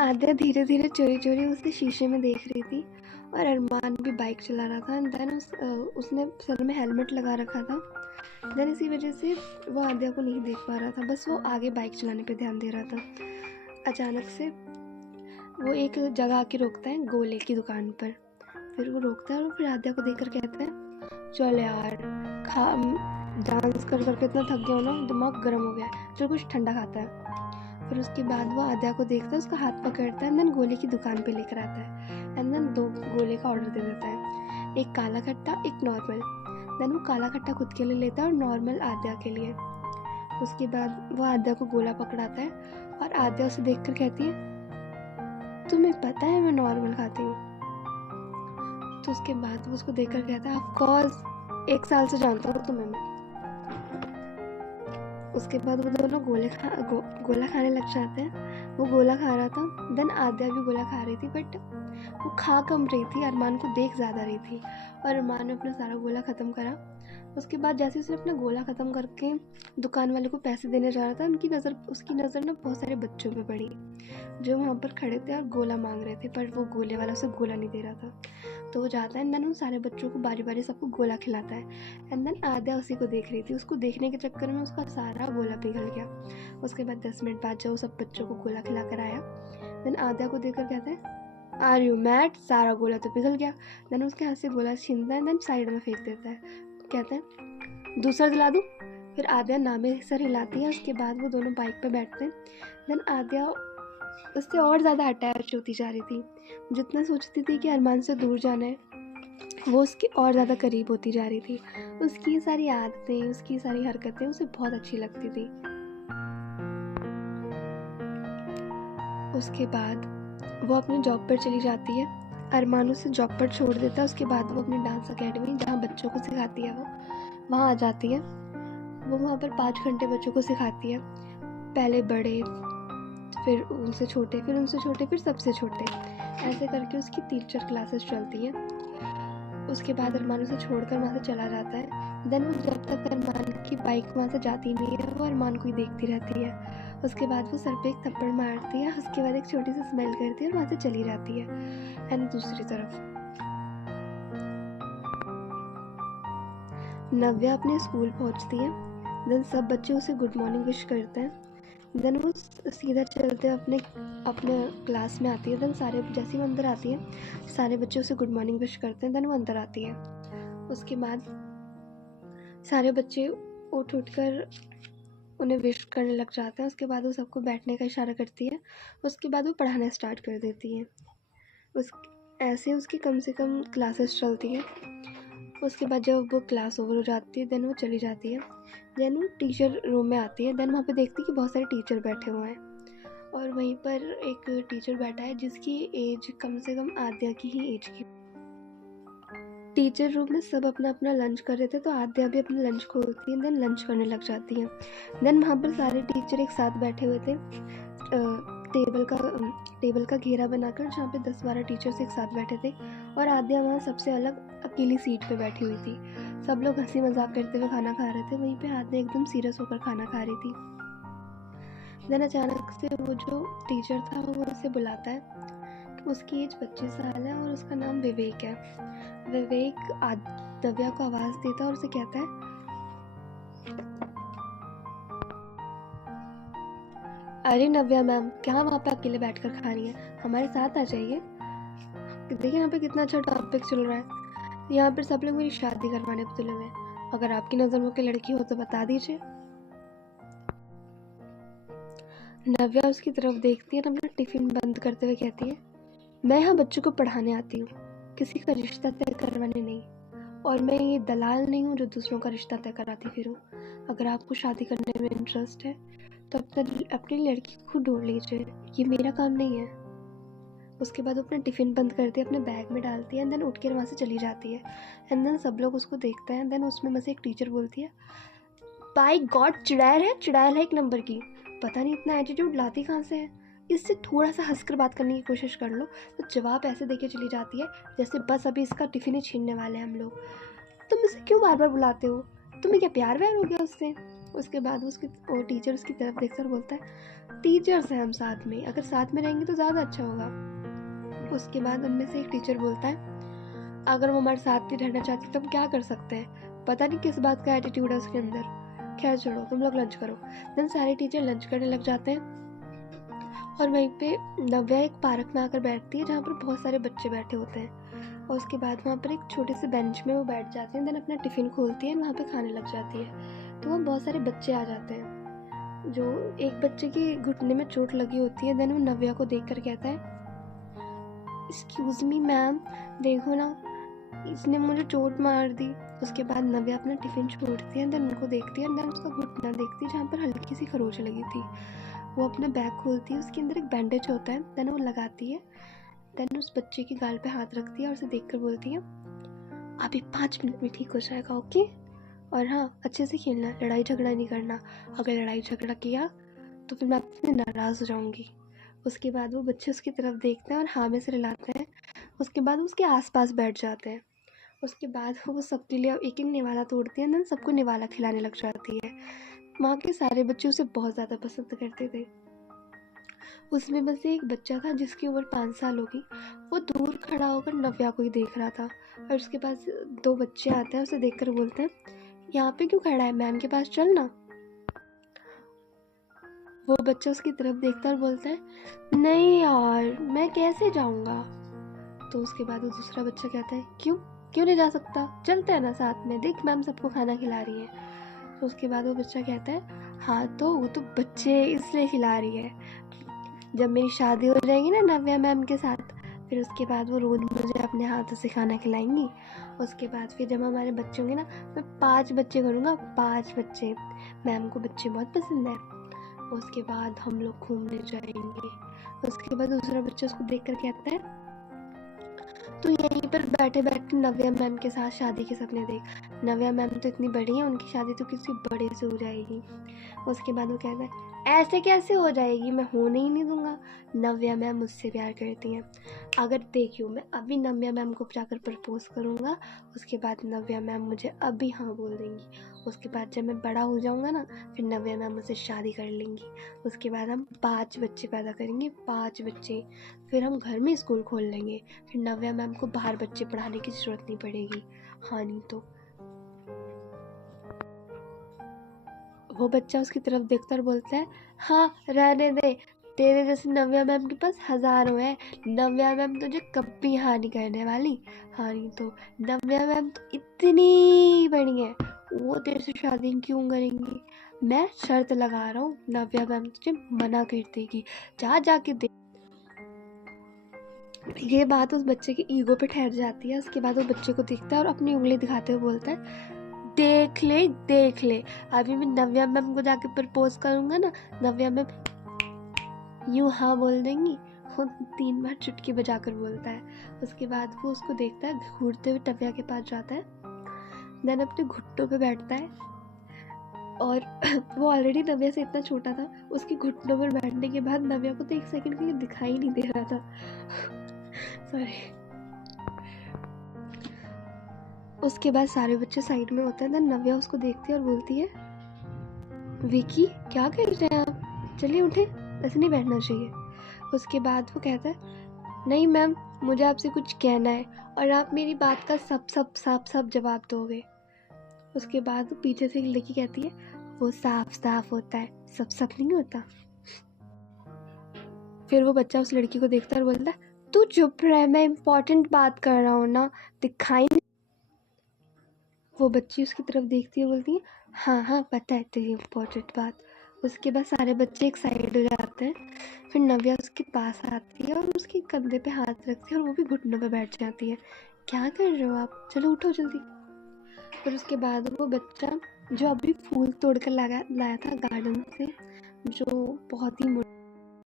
आद्या धीरे धीरे चोरी चोरी उसे शीशे में देख रही थी और अरमान भी बाइक चला रहा था। एंड देन उसने सर में हेलमेट लगा रखा था। देन इसी वजह से वो आद्या को नहीं देख पा रहा था, बस वो आगे बाइक चलाने पे ध्यान दे रहा था। अचानक से वो एक जगह आके रोकता है, गोले की दुकान पर। फिर वो रोकता है और फिर आद्या को देखकर कहता है, चल यार, खा डांस कर करके इतना थक गया हो ना, दिमाग गर्म हो गया है, चल कुछ ठंडा खाता है। फिर उसके बाद वो आद्या को देखता है, उसका हाथ पकड़ता है एंड देन गोले की दुकान पे लेकर आता है। एंड देन 2 गोले का ऑर्डर दे देता है, एक काला खट्टा, एक नॉर्मल। देन वो काला खट्टा खुद के लिए लेता है और नॉर्मल आद्या के लिए। उसके बाद वो आद्या को गोला पकड़ाता है और आद्या उसे देखकर कहती है, तुम्हें पता है मैं नॉर्मल खाती हूँ? तो उसके बाद वो उसको देखकर कहता है, ऑफ कोर्स, 1 साल से जानता हूँ तुम्हें मैं। उसके बाद वो दोनों गोला खाने लग जाते हैं। वो गोला खा रहा था, देन आद्या भी गोला खा रही थी, बट वो खा कम रही थी, अरमान को देख ज़्यादा रही थी और अरमान ने अपना सारा गोला ख़त्म करा। उसके बाद जैसे उसने अपना गोला ख़त्म करके दुकान वाले को पैसे देने जा रहा था, उसकी नज़र ना बहुत सारे बच्चों पे पड़ी जो वहाँ पर खड़े थे और गोला मांग रहे थे, पर वो गोले वाला उसे गोला नहीं दे रहा था। तो वो जाता है एंड देन उन सारे बच्चों को बारी बारी सबको गोला खिलाता है। एंड देन आद्या उसी को देख रही थी, उसको देखने के चक्कर में उसका सारा गोला पिघल गया। उसके बाद 10 मिनट बाद जब वो सब बच्चों को गोला खिला कर आया, देन आद्या को देखकर कहता है, आर यू मैड, सारा गोला तो पिघल गया। देन उसके हाथ से गोला छीनता है, देन साइड में फेंक देता है, कहता है दूसरा दिला दूँ? फिर आद्या नामे सर हिलाती है। उसके बाद वो दोनों बाइक पे बैठते हैं। देन आद्या उससे और ज़्यादा अटैच होती जा रही थी। जितना सोचती थी कि अरमान से दूर जाना है, वो उसके और ज़्यादा करीब होती जा रही थी। उसकी सारी आदतें, उसकी सारी हरकतें उसे बहुत अच्छी लगती थी। उसके बाद वो अपने जॉब पर चली जाती है। अरमान उसे जॉब पर छोड़ देता है। उसके बाद वो अपनी डांस अकेडमी, जहाँ बच्चों को सिखाती है, वो वहाँ आ जाती है। वो वहाँ पर 5 घंटे बच्चों को सिखाती है, पहले बड़े, फिर उनसे छोटे, फिर उनसे छोटे, फिर सबसे छोटे, ऐसे करके उसकी 3-4 क्लासेस चलती हैं। उसके बाद अरमान उसे छोड़कर वहाँ से चला जाता है। देन वो जब तक अरमान की बाइक वहाँ से जाती नहीं है, वो अरमान को ही देखती रहती है। उसके बाद वो सर पे एक थप्पड़ मारती है, उसके बाद एक छोटी सी स्मेल करती है और वहाँ से चली जाती है। एंड दूसरी तरफ नव्या अपने स्कूल पहुँचती है। देन सब बच्चे उसे गुड मॉर्निंग विश करते हैं। देन वो सीधा चलते अपने अपने क्लास में आती है। देन सारे, जैसे ही वो अंदर आती है, सारे बच्चे उसे गुड मॉर्निंग विश करते हैं। देन वो अंदर आती है। उसके बाद सारे बच्चे उठ कर उन्हें विश करने लग जाते हैं। उसके बाद वो सबको बैठने का इशारा करती है। उसके बाद वो पढ़ाना स्टार्ट कर देती है। ऐसे उसकी कम से कम क्लासेस चलती हैं। उसके बाद जब वो क्लास ओवर हो जाती है, देन वो चली जाती है। देन वो टीचर रूम में आती है। देन वहाँ पे देखती है कि बहुत सारे टीचर बैठे हुए हैं और वहीं पर एक टीचर बैठा है जिसकी एज कम से कम आद्या की ही एज की। टीचर रूम में सब अपना अपना लंच कर रहे थे, तो आद्या भी अपना लंच खोलती है, देन लंच करने लग जाती है। देन वहाँ पर सारे टीचर एक साथ बैठे हुए थे, टेबल का घेरा बनाकर, जहाँ पे 10-12 टीचर्स एक साथ बैठे थे और आद्या वहाँ सबसे अलग अकेली सीट पे बैठी हुई थी। सब लोग हंसी मजाक करते हुए खाना खा रहे थे, वहीं पे आद्या एकदम सीरियस होकर खाना खा रही थी। देन अचानक से वो जो टीचर था वो उसे बुलाता है। उसकी एज 25 साल है और उसका नाम विवेक है। विवेक नव्या को आवाज़ देता है और उसे कहता है, अरे नव्या मैम, क्या वहाँ पे अकेले बैठकर खा रही हैं? हमारे साथ आ जाइए। देखिए यहाँ पे कितना अच्छा टॉपिक चल रहा है। यहाँ पर सब लोग मेरी शादी करवाने पे तुले हुए हैं। अगर आपकी नज़र में कोई लड़की हो तो बता दीजिए। नव्या उसकी तरफ देखती है और अपना टिफिन बंद करते हुए कहती है, मैं यहाँ बच्चों को पढ़ाने आती हूँ, किसी का रिश्ता तय करवाने नहीं। और मैं ये दलाल नहीं हूँ जो दूसरों का रिश्ता तय कराती फिरूँ। अगर आपको शादी करने में इंटरेस्ट है तो अपनी लड़की खुद ढूंढ लीजिए, ये मेरा काम नहीं है। उसके बाद वो अपना टिफ़िन बंद करती है, अपने बैग में डालती है एंड देन उठ कर वहाँ से चली जाती है। एंड देन सब लोग उसको देखते हैं। देन उसमें में से एक टीचर बोलती है, बाय गॉड, चुड़ैल है 1 नंबर की। पता नहीं इतना एटीट्यूड लाती कहाँ से है। इससे थोड़ा सा हंसकर बात करने की कोशिश कर लो तो जवाब ऐसे देके चली जाती है जैसे बस अभी इसका टिफ़िन ही छीनने वाले हैं हम लोग। तुम इसे क्यों बार बार बुलाते हो? तुम्हें क्या प्यार व्यार हो गया उससे? उसके बाद वो टीचर उसकी तरफ देखकर बोलता है, टीचर्स हैं हम साथ में, अगर साथ में रहेंगे तो ज़्यादा अच्छा होगा। उसके बाद उनमें से एक टीचर बोलता है अगर वो हमारे साथ नहीं रहना चाहती तो हम क्या कर सकते हैं, पता नहीं किस बात का एटीट्यूड है उसके अंदर। खैर छोड़ो, तुम लोग लंच करो। देन सारे टीचर लंच करने लग जाते हैं और वहीं पे नव्या एक पार्क में आकर बैठती है जहाँ पर बहुत सारे बच्चे बैठे होते हैं। और उसके बाद वहाँ पर एक छोटे से बेंच में वो बैठ जाते हैं। देन अपना टिफ़िन खोलती है, वहाँ पे खाने लग जाती है। तो वहाँ बहुत सारे बच्चे आ जाते हैं। जो एक बच्चे के घुटने में चोट लगी होती है। देन वो नव्या को देख कर कहता है एक्सक्यूज़ मी मैम, देखो ना इसने मुझे चोट मार दी। उसके बाद नव्या अपना टिफ़िन छोड़ती है, देन उनको देखती है, देन उसका घुटना देखती है जहाँ पर हल्की सी खरोच लगी थी। वो अपना बैग खोलती है, उसके अंदर एक बैंडेज होता है, देन वो लगाती है। देन उस बच्चे के गाल पे हाथ रखती है और उसे देखकर बोलती है अभी 5 मिनट में ठीक हो जाएगा, ओके? और हाँ, अच्छे से खेलना, लड़ाई झगड़ा नहीं करना। अगर लड़ाई झगड़ा किया तो फिर मैं आपसे नाराज़ हो जाऊँगी। उसके बाद वो बच्चे उसकी तरफ देखते हैं और हाँ में सिर हिलाते हैं। उसके बाद उसके आसपास बैठ जाते हैं। उसके बाद वो सबके लिए एक एक निवाला तोड़ती है, देन सबको निवाला खिलाने लग जाती है। वहाँ के सारे बच्चे उसे बहुत ज़्यादा पसंद करते थे। उसमें बस एक बच्चा था जिसकी उम्र 5 साल होगी। वो दूर खड़ा होकर नव्या को ही देख रहा था और उसके पास 2 बच्चे आते हैं, उसे देखकर बोलते हैं यहाँ पे क्यों खड़ा है, मैम के पास चल ना। वो बच्चा उसकी तरफ देखता है और बोलता है नहीं यार, मैं कैसे जाऊँगा। तो उसके बाद वो दूसरा बच्चा कहता है क्यों नहीं जा सकता, चलते हैं ना साथ में, देख मैम सबको खाना खिला रही है। तो उसके बाद वो बच्चा कहता है हाँ तो वो तो बच्चे इसलिए खिला रही है, जब मेरी शादी हो जाएगी ना नव्या मैम के साथ, फिर उसके बाद वो रोज़ मुझे अपने हाथों से खाना खिलाएंगी। उसके बाद फिर जब हमारे बच्चे होंगे ना, मैं 5 बच्चे करूँगा, 5 बच्चे। मैम को बच्चे बहुत पसंद है। उसके बाद हम लोग घूमने जाएंगे। उसके बाद दूसरा बच्चा उसको देख कर कहता है तो यहीं पर बैठे बैठे नव्या मैम के साथ शादी के सपने देख। नव्या मैम तो इतनी बड़ी है, उनकी शादी तो किसी बड़े से हो जाएगी। उसके बाद वो कहता है ऐसे कैसे हो जाएगी, मैं होने ही नहीं दूंगा। नव्या मैम मुझसे प्यार करती हैं। अगर देखियो, मैं अभी नव्या मैम को जाकर प्रपोज करूँगा, उसके बाद नव्या मैम मुझे अभी हाँ बोल देंगी। उसके बाद जब मैं बड़ा हो जाऊँगा ना, फिर नव्या मैम मुझसे शादी कर लेंगी। उसके बाद हम 5 बच्चे पैदा करेंगे, 5 बच्चे। फिर हम घर में स्कूल खोल लेंगे। फिर नव्या मैम को बाहर बच्चे पढ़ाने की ज़रूरत नहीं पड़ेगी। हाँ नहीं तो। वो बच्चा उसकी तरफ देखता और बोलता है हाँ रहने दे, तेरे जैसे नव्या मैम के पास हज़ारों हैं। नव्या मैम तुझे कभी हाँ नहीं करने वाली। हाँ नहीं तो। नव्या मैम तो इतनी बड़ी है, वो तेरे से शादी क्यों करेंगी। मैं शर्त लगा रहा हूँ, नव्या मैम तुझे मना कर देगी, जा जाके देख। ये बात उस बच्चे के ईगो पे ठहर जाती है। उसके बाद वो बच्चे को देखता है और अपनी उंगली दिखाते हुए बोलता है देख ले, अभी मैं नव्या मैम को जाके प्रपोज करूँगा ना, नव्या मैम यूँ हाँ बोल देंगी। वो 3 बार चुटकी बजाकर बोलता है। उसके बाद वो उसको देखता है, घूरते हुए नव्या के पास जाता है, देन अपने घुट्टों पे बैठता है। और वो ऑलरेडी नव्या से इतना छोटा था, उसके घुटनों पर बैठने के बाद नव्या को तो 1 सेकंड के लिए दिखाई नहीं दे रहा था। सॉरी। उसके बाद सारे बच्चे साइड में होते हैं। देन नव्या उसको देखती है और बोलती है विकी क्या कर रहे हैं आप, चलिए उठे, ऐसे नहीं बैठना चाहिए। उसके बाद वो कहता है नहीं मैम, मुझे आपसे कुछ कहना है और आप मेरी बात का सब जवाब दोगे। उसके बाद वो पीछे से एक लड़की कहती है वो साफ होता है, सब नहीं होता। फिर वो बच्चा उस लड़की को देखता है और बोलता है तू चुप रह, मैं इम्पोर्टेंट बात कर रहा हूँ ना, दिखाई नहीं। वो बच्ची उसकी तरफ देखती है, बोलती है हाँ पता है तेरी इम्पोर्टेंट बात। उसके बाद सारे बच्चे एक साइड हो जाते हैं। फिर नव्या उसके पास आती है और उसके कंधे पे हाथ रखती है और वो भी घुटनों पे बैठ जाती है। क्या कर रहे हो आप, चलो उठो जल्दी। फिर उसके बाद वो बच्चा जो अभी फूल तोड़ कर लाया था गार्डन से, जो बहुत ही